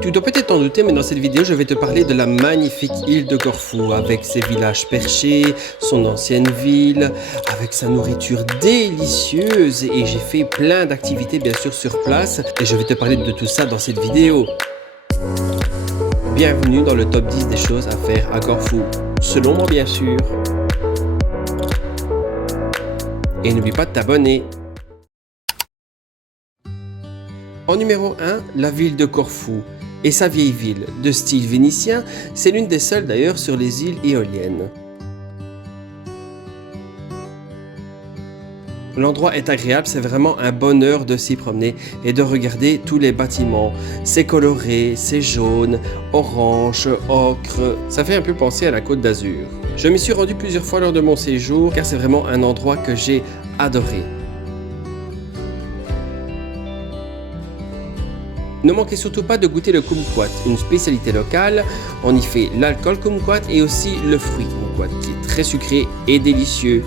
Tu dois peut-être t'en douter, mais dans cette vidéo, je vais te parler de la magnifique île de Corfou, avec ses villages perchés, son ancienne ville, avec sa nourriture délicieuse, et j'ai fait plein d'activités bien sûr sur place, et je vais te parler de tout ça dans cette vidéo. Bienvenue dans le top 10 des choses à faire à Corfou, selon moi bien sûr. Et n'oublie pas de t'abonner. En numéro 1, la ville de Corfou et sa vieille ville de style vénitien, c'est l'une des seules d'ailleurs sur les îles éoliennes. L'endroit est agréable, c'est vraiment un bonheur de s'y promener et de regarder tous les bâtiments. C'est coloré, c'est jaune, orange, ocre, ça fait un peu penser à la Côte d'Azur. Je m'y suis rendu plusieurs fois lors de mon séjour car c'est vraiment un endroit que j'ai adoré. Ne manquez surtout pas de goûter le kumquat, une spécialité locale. On y fait l'alcool kumquat et aussi le fruit kumquat qui est très sucré et délicieux.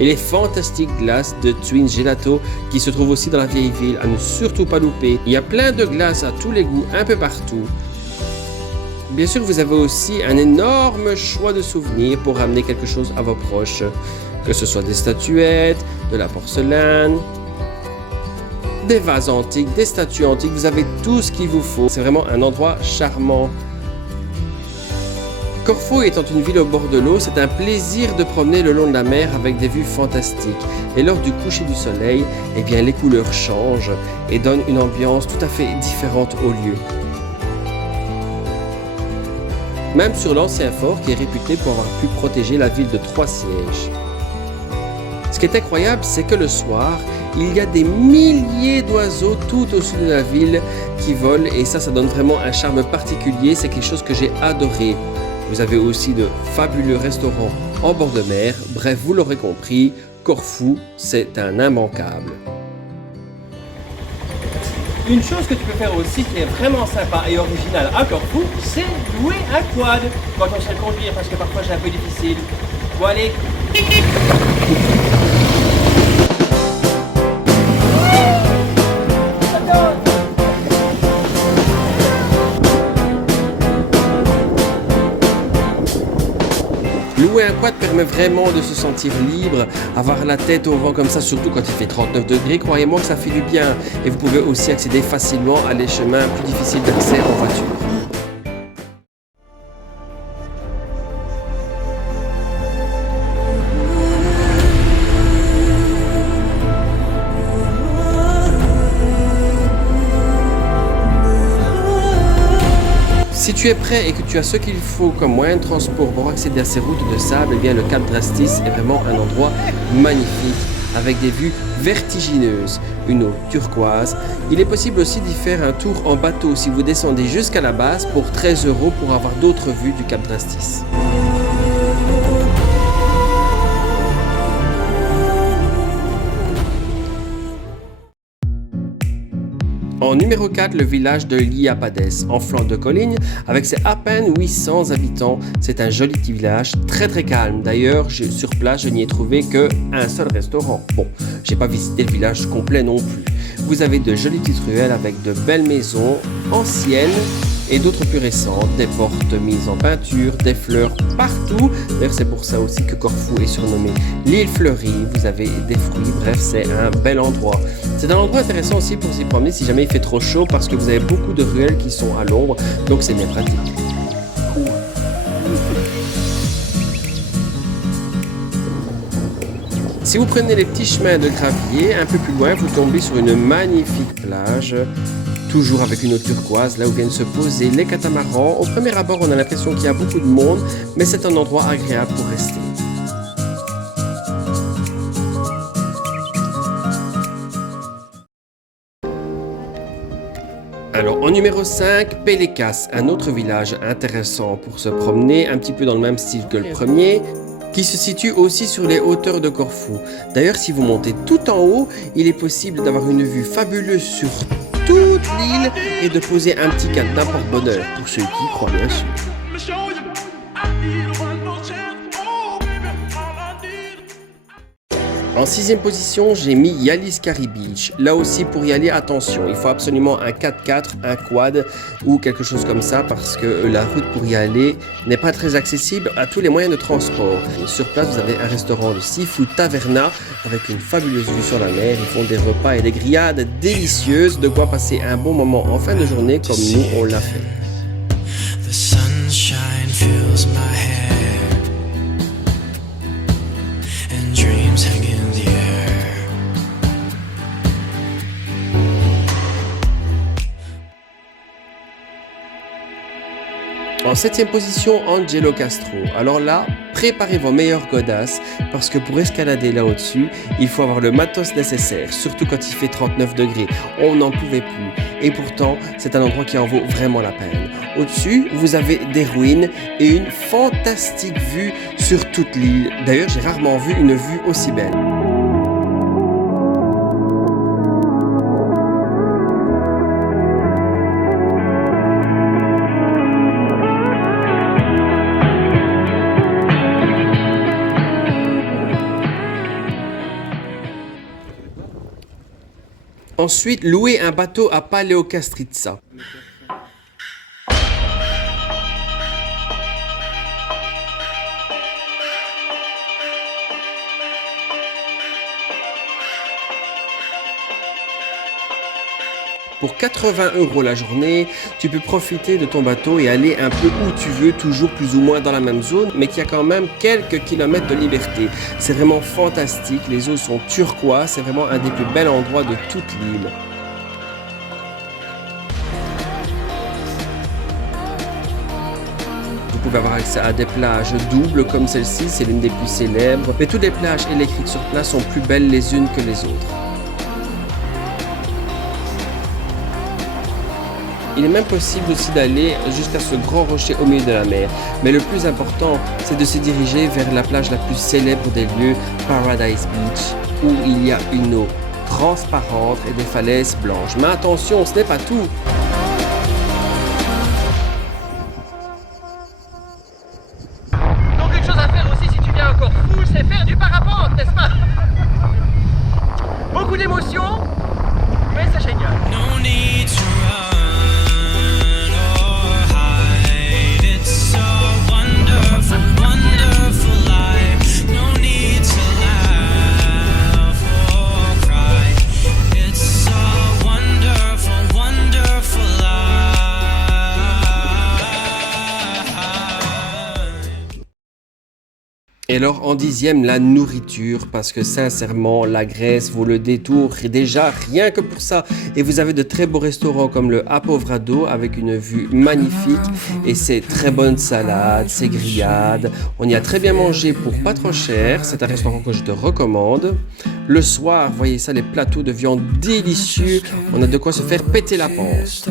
Et les fantastiques glaces de Twin Gelato qui se trouvent aussi dans la vieille ville, à ne surtout pas louper. Il y a plein de glaces à tous les goûts, un peu partout. Bien sûr, vous avez aussi un énorme choix de souvenirs pour ramener quelque chose à vos proches. Que ce soit des statuettes, de la porcelaine, des vases antiques, des statues antiques, vous avez tout ce qu'il vous faut. C'est vraiment un endroit charmant. Corfou étant une ville au bord de l'eau, c'est un plaisir de promener le long de la mer avec des vues fantastiques. Et lors du coucher du soleil, eh bien, les couleurs changent et donnent une ambiance tout à fait différente au lieu. Même sur l'ancien fort qui est réputé pour avoir pu protéger la ville de 3 sièges. Ce qui est incroyable, c'est que le soir, il y a des milliers d'oiseaux tout au-dessus de la ville qui volent et ça donne vraiment un charme particulier. C'est quelque chose que j'ai adoré. Vous avez aussi de fabuleux restaurants en bord de mer. Bref, vous l'aurez compris, Corfou, c'est un immanquable. Une chose que tu peux faire aussi qui est vraiment sympa et originale à Corfou, c'est louer un quad quand on sait conduire parce que parfois c'est un peu difficile. Bon allez. Louer un quad permet vraiment de se sentir libre, avoir la tête au vent comme ça, surtout quand il fait 39 degrés, croyez-moi que ça fait du bien. Et vous pouvez aussi accéder facilement à des chemins plus difficiles d'accès en voiture. Si tu es prêt et que tu as ce qu'il faut comme moyen de transport pour accéder à ces routes de sable, eh bien le Cap Drastis est vraiment un endroit magnifique avec des vues vertigineuses, une eau turquoise. Il est possible aussi d'y faire un tour en bateau si vous descendez jusqu'à la base pour 13 € pour avoir d'autres vues du Cap Drastis. En numéro 4, le village de Liapades, en flanc de colline, avec ses à peine 800 habitants. C'est un joli petit village, très calme. D'ailleurs, sur place, je n'y ai trouvé qu'un seul restaurant. Bon, j'ai pas visité le village complet non plus. Vous avez de jolies petites ruelles avec de belles maisons anciennes et d'autres plus récentes, des portes mises en peinture, des fleurs partout. D'ailleurs, c'est pour ça aussi que Corfou est surnommé l'île fleurie. Vous avez des fruits, bref, c'est un bel endroit. C'est un endroit intéressant aussi pour s'y promener si jamais il fait trop chaud parce que vous avez beaucoup de ruelles qui sont à l'ombre, donc c'est bien pratique. Si vous prenez les petits chemins de gravier, un peu plus loin, vous tombez sur une magnifique plage, toujours avec une eau turquoise, là où viennent se poser les catamarans. Au premier abord, on a l'impression qu'il y a beaucoup de monde, mais c'est un endroit agréable pour rester. Alors, en numéro 5, Pélékas, un autre village intéressant pour se promener, un petit peu dans le même style que le premier, qui se situe aussi sur les hauteurs de Corfou. D'ailleurs, si vous montez tout en haut, il est possible d'avoir une vue fabuleuse sur toute l'île et de poser un petit cadenas porte-bonheur, pour ceux qui y croient bien sûr. En 6e position, j'ai mis Yaliskari Beach. Là aussi, pour y aller, attention, il faut absolument un 4x4, un quad ou quelque chose comme ça parce que la route pour y aller n'est pas très accessible à tous les moyens de transport. Sur place, vous avez un restaurant de Seafood Taverna avec une fabuleuse vue sur la mer. Ils font des repas et des grillades délicieuses, de quoi passer un bon moment en fin de journée comme nous, on l'a fait. The sunshine fills my hair and dreams hang in the air. En 7e position, Angelo Castro. Alors là, préparez vos meilleures godasses parce que pour escalader là au-dessus, il faut avoir le matos nécessaire, surtout quand il fait 39 degrés. On n'en pouvait plus. Et pourtant, c'est un endroit qui en vaut vraiment la peine. Au-dessus, vous avez des ruines et une fantastique vue sur toute l'île. D'ailleurs, j'ai rarement vu une vue aussi belle. Ensuite, louer un bateau à Paleokastritsa. Pour 80 € la journée, tu peux profiter de ton bateau et aller un peu où tu veux, toujours plus ou moins dans la même zone, mais qui a quand même quelques kilomètres de liberté. C'est vraiment fantastique, les eaux sont turquoises, c'est vraiment un des plus bels endroits de toute l'île. Vous pouvez avoir accès à des plages doubles comme celle-ci, c'est l'une des plus célèbres, mais toutes les plages électriques sur place sont plus belles les unes que les autres. Il est même possible aussi d'aller jusqu'à ce grand rocher au milieu de la mer. Mais le plus important, c'est de se diriger vers la plage la plus célèbre des lieux, Paradise Beach, où il y a une eau transparente et des falaises blanches. Mais attention, ce n'est pas tout. Donc une chose à faire aussi si tu viens encore fou, c'est faire du parapente, n'est-ce pas? Beaucoup d'émotions, mais c'est génial. No need to run or hide. It's a wonderful, wonderful life. No need to laugh or cry. It's a wonderful, wonderful life. Et alors en 10e, la nourriture, parce que sincèrement, la Grèce vaut le détour, et déjà rien que pour ça. Et vous avez de très beaux restaurants comme le Apovrado avec une vue magnifique et ses très bonnes salades, ses grillades. On y a très bien mangé pour pas trop cher, c'est un restaurant que je te recommande. Le soir, voyez ça, les plateaux de viande délicieux, on a de quoi se faire péter la panse.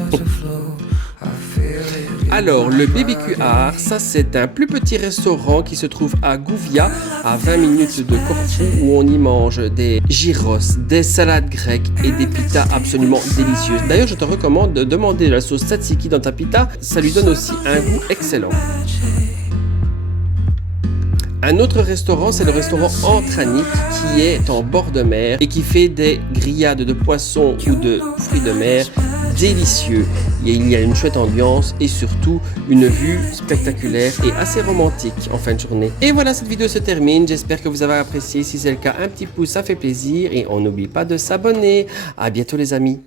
Alors, le BBQ Art, ça c'est un plus petit restaurant qui se trouve à Gouvia, à 20 minutes de Corfou, où on y mange des gyros, des salades grecques et des pitas absolument délicieuses. D'ailleurs, je te recommande de demander la sauce tzatziki dans ta pita, ça lui donne aussi un goût excellent. Un autre restaurant, c'est le restaurant Antranik qui est en bord de mer et qui fait des grillades de poissons ou de fruits de mer délicieux. Il y a une chouette ambiance et surtout une vue spectaculaire et assez romantique en fin de journée. Et voilà, cette vidéo se termine. J'espère que vous avez apprécié. Si c'est le cas, un petit pouce, ça fait plaisir. Et on n'oublie pas de s'abonner. À bientôt les amis.